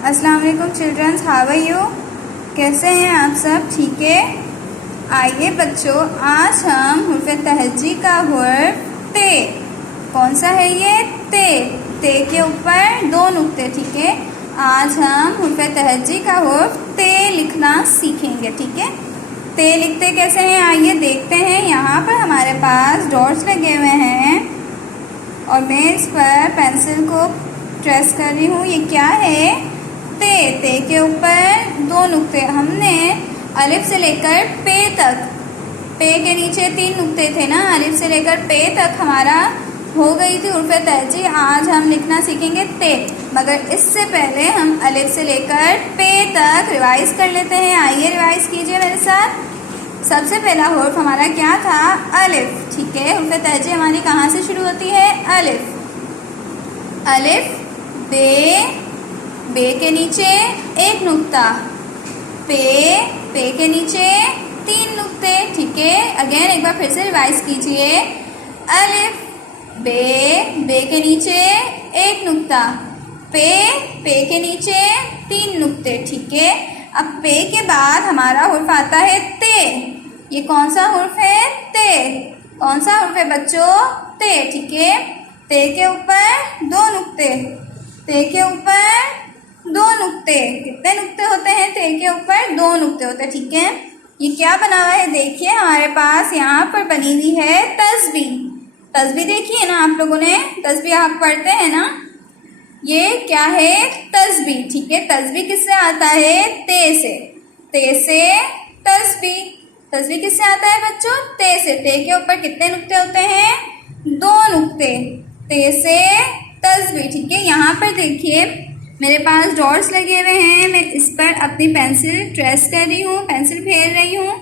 अस्सलाम वालेकुम children's, how are you? कैसे हैं आप सब? ठीक है। आइए बच्चों, आज हम हुर्फ तहज्जी का हुर्फ ते। कौन सा है ये? ते। ते के ऊपर दो नुक्ते, ठीक है। आज हम हुर्फ तहज्जी का हुर्फ ते लिखना सीखेंगे, ठीक है। ते लिखते कैसे हैं आइए देखते हैं। यहाँ पर हमारे पास डॉट्स लगे हुए हैं और मैं इस पर पेंसिल को ट्रेस कर रही हूँ। ये क्या है? ते। ते के ऊपर दो नुक्ते। हमने अलिफ से लेकर पे तक, पे के नीचे तीन नुक्ते थे ना, अलिफ से लेकर पे तक हमारा हो गई थी हुर्फ तहज्जी। आज हम लिखना सीखेंगे ते, मगर इससे पहले हम अलिफ से लेकर पे तक रिवाइज कर लेते हैं। आइए रिवाइज कीजिए मेरे साथ। सबसे पहला हुर्फ हमारा क्या था? अलिफ, ठीक है। हुर्फ तहज्जी हमारी कहाँ से शुरू होती है? अलिफ। अलिफ, बे, बे के नीचे एक नुक्ता, पे, पे के नीचे तीन नुक्ते, ठीक है। अगेन एक बार फिर से रिवाइज कीजिए। अलिफ, बे, बे के नीचे एक नुक्ता, पे, पे के नीचे तीन नुक्ते, ठीक है। अब पे के बाद हमारा हुर्फ आता है ते। ये कौन सा हुर्फ है? ते। कौन सा हुर्फ है बच्चों? ते, ठीक है। ते के ऊपर दो नुक्ते, ते के ऊपर दो नुक्ते। कितने नुक्ते होते हैं? ते के ऊपर दो नुक्ते होते हैं, ठीक है। ये क्या बना हुआ है? देखिए हमारे पास यहाँ पर बनी हुई है तस्बीह। तस्बीह देखिए ना आप लोगों ने, तस्बीह आप पढ़ते हैं ना। ये क्या है? तस्बीह, ठीक है। तस्बीह किससे आता है? ते से। ते से तस्बीह। तस्बीह किससे आता है बच्चों? ते से। ते के ऊपर कितने नुक्ते होते हैं? दो नुक्ते। ते से तस्बीह, ठीक है। यहाँ पर देखिए मेरे पास डॉट्स लगे हुए हैं। मैं इस पर अपनी पेंसिल ट्रेस कर रही हूँ, पेंसिल फेर रही हूँ।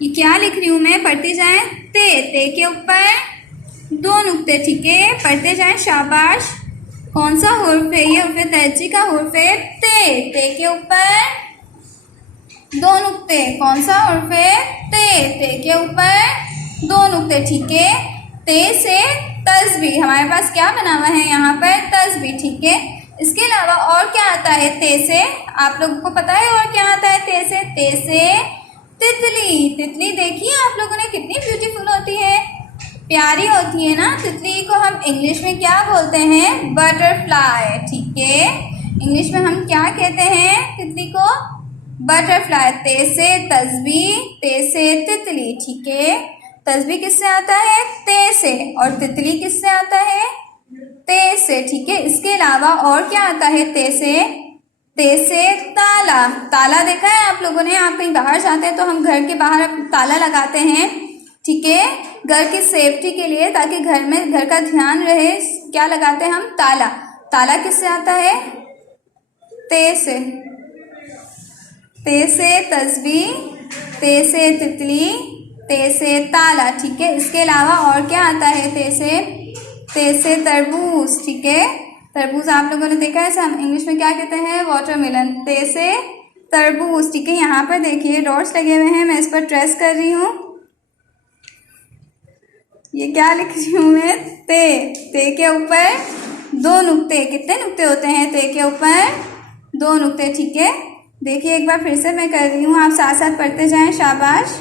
ये क्या लिख रही हूँ मैं? पढ़ते जाएं। ते। ते के ऊपर दो नुक्ते, ठीक है। पढ़ते जाएं, शाबाश। कौन सा हुर्फ है ये? हुर्फ तहज्जी का हुर्फ है ते। ते के ऊपर दो नुक्ते। कौन सा हुर्फ है? ते। ते के ऊपर दो नुक्ते, ठीक है। ते से तस्बीह। हमारे पास क्या बना हुआ है यहाँ पर? तस्बीह, ठीक है। इसके अलावा और क्या आता है ते से? आप लोगों को पता है और क्या आता है ते से? ते से तितली। तितली देखिए आप लोगों ने, कितनी ब्यूटीफुल होती है, प्यारी होती है ना। तितली को हम इंग्लिश में क्या बोलते हैं? बटरफ्लाई, ठीक है। इंग्लिश में हम क्या कहते हैं तितली को? बटरफ्लाई। ते से तस्बीह, ते से तितली, ठीक है। तस्बीह किससे आता है? ते से। और तितली किससे आता है? ते से, ठीक है। इसके अलावा और क्या आता है ते से? ते से ताला। ताला देखा है आप लोगों ने? आप कहीं बाहर जाते हैं तो हम घर के बाहर ताला लगाते हैं, ठीक है, घर की सेफ्टी के लिए, ताकि घर में घर का ध्यान रहे। क्या लगाते हैं हम? ताला। ताला किससे आता है? ते से। ते से तस्बीह, ते से तितली, ते से ताला, ठीक है। इसके अलावा और क्या आता है ते से? ते से तरबूज, ठीक है। तरबूज आप लोगों ने देखा है, हम इंग्लिश में क्या कहते हैं? वाटरमेलन। ते से तरबूज, ठीक है। यहाँ पर देखिए डॉट्स लगे हुए हैं, मैं इस पर ट्रेस कर रही हूँ। ये क्या लिख रही हूँ मैं? ते। ते के ऊपर दो नुक्ते। कितने नुक्ते होते हैं ते के ऊपर? दो नुक्ते, ठीक है। देखिए एक बार फिर से मैं कर रही हूँ, आप साथ साथ पढ़ते जाएं, शाबाश।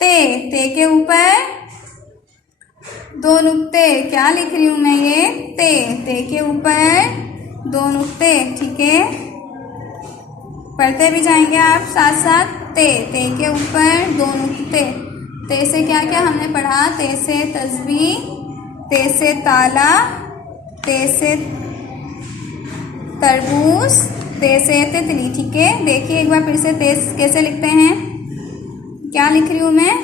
ते। ते के ऊपर दो नुक्ते। क्या लिख रही हूँ मैं? ये ते। ते के ऊपर दो नुक्ते, ठीक है। पढ़ते भी जाएंगे आप साथ साथ। ते। ते के ऊपर दो नुक्ते। ते से क्या क्या हमने पढ़ा? ते से तस्बीह, ते से ताला, ते से तरबूज, ते से तितली, ठीक है। देखिए एक बार फिर से ते कैसे लिखते हैं। क्या लिख रही हूँ मैं?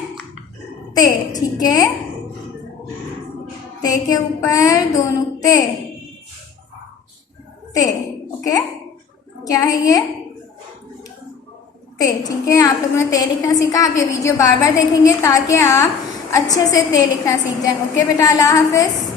ते, ठीक है। ते के ऊपर दो नुक्ते, ते, ओके। क्या है ये? ते, ठीक है। आप लोगों ने ते लिखना सीखा। आप ये वीडियो बार बार देखेंगे ताकि आप अच्छे से ते लिखना सीख जाएं। ओके बेटा, अल्लाह हाफिज़।